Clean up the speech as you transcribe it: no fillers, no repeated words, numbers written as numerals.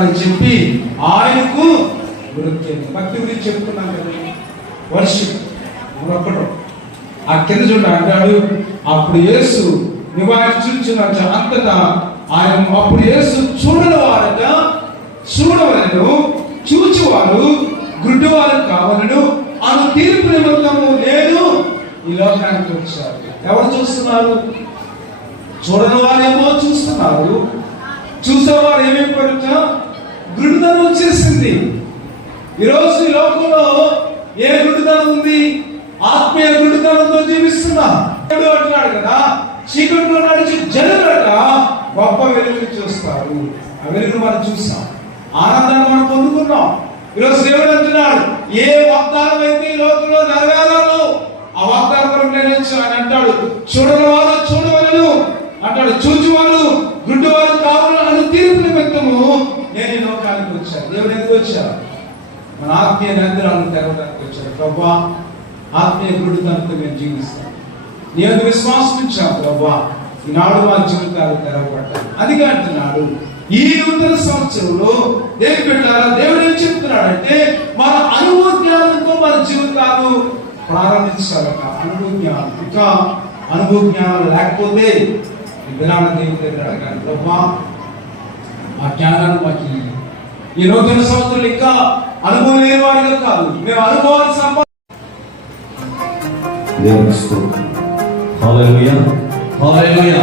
అని చెప్పి ఆయనకు వృత్తి. భక్తి గురించి చెప్పుకున్నాం కదా, వర్షిప్ మొక్కడం. ఆ కింద చూడ అంటాడు, అప్పుడు యేసు నివారించిన అంతటా ఆయన అప్పుడు యేసు చూడని వారట చూడవలను, చూచువారు గుడ్డివారు కావాలను అను తీర్పు నిమిత్తము నేను ఈ లోకానికి వచ్చారు. ఎవరు చూస్తున్నారు? చూడని వారేమో చూస్తున్నారు, చూసేవారు ఏమైపోయిన గుడ్డితనం వచ్చేసింది. ఈరోజు ఈ లోకంలో ఏ గుడ్డితనం ఉంది? ఆత్మీయ గుడ్డితనంతో జీవిస్తున్నా. అంటున్నాడు కదా, చీకట్లో నడిచి జనులట గొప్ప వెలుగు చూస్తారు. ఆ వెలుగు మనం చూసాం, ఆనందాన్ని మనం పొందుకున్నాం. ఈరోజు దేవుడు అంటున్నాడు, ఏ వాగ్దానం అయితే ఈ లోకంలో నెరవేరాలో ఆ వాగ్దానం నేను అని అంటాడు. చూడని వారు చూడవలను అంటాడు, చూచువారు గుడ్డివారు కావాలని తీర్పు నిమిత్తము నేను ఈ లోకానికి వచ్చాను. దేవుడు ఎందుకు వచ్చారు? మన ఆత్మీయ నేత్రాలను తెరవడానికి వచ్చారు. ప్రభువా, ఆత్మీయ గుడ్డితనంతో మేము జీవిస్తాం, నీ యొక్క విశ్వాసం ఇచ్చాం ప్రభువా, ఈనాడు మా జీవితాలు తెరవబడ్డాయి. అందుకే అంటున్నాడు, ఈ నూతన సంవత్సరంలో దేవుడు పెట్టారా, దేవుడు ఏం చెప్తున్నాడంటే మన అనుభవ జ్ఞానంతో మన జీవితాలు ప్రారంభించాలట. అనుభవ జ్ఞానం, ఇంకా అనుభవ జ్ఞానం లేకపోతే ఈ దినాన దేవుడి దగ్గర అడగాలి, ప్రభువా ఆ జ్ఞానాన్ని మాకు ఈ నూతన సంవత్సరంలో ఇంకా అనుభవం లేని వారిగా కాదు, మేము అనుభవాన్ని సంపాదించాలి. దేవుని స్తోత్రం. హల్లెలూయా, హల్లెలూయా.